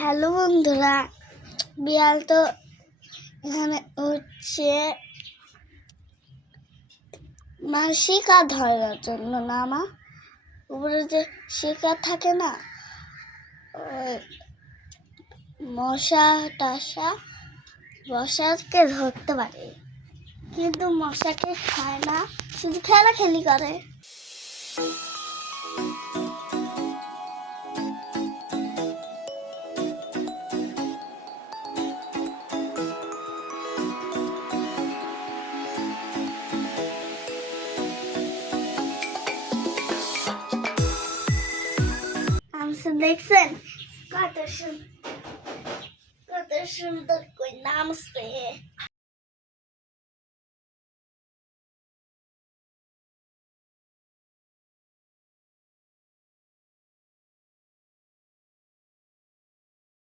Hello বন্ধুরা, বিড়াল তো এখানে হচ্ছে শিকার ধরার জন্য না মা, উপরে যে শিকার থাকে না, ওই মশা টাশা মশাকে ধরতে পারে, কিন্তু মশাকে খায় না, শুধু খেলাখেলি করে। দেখছেন কত সুন্দর করে নামছে।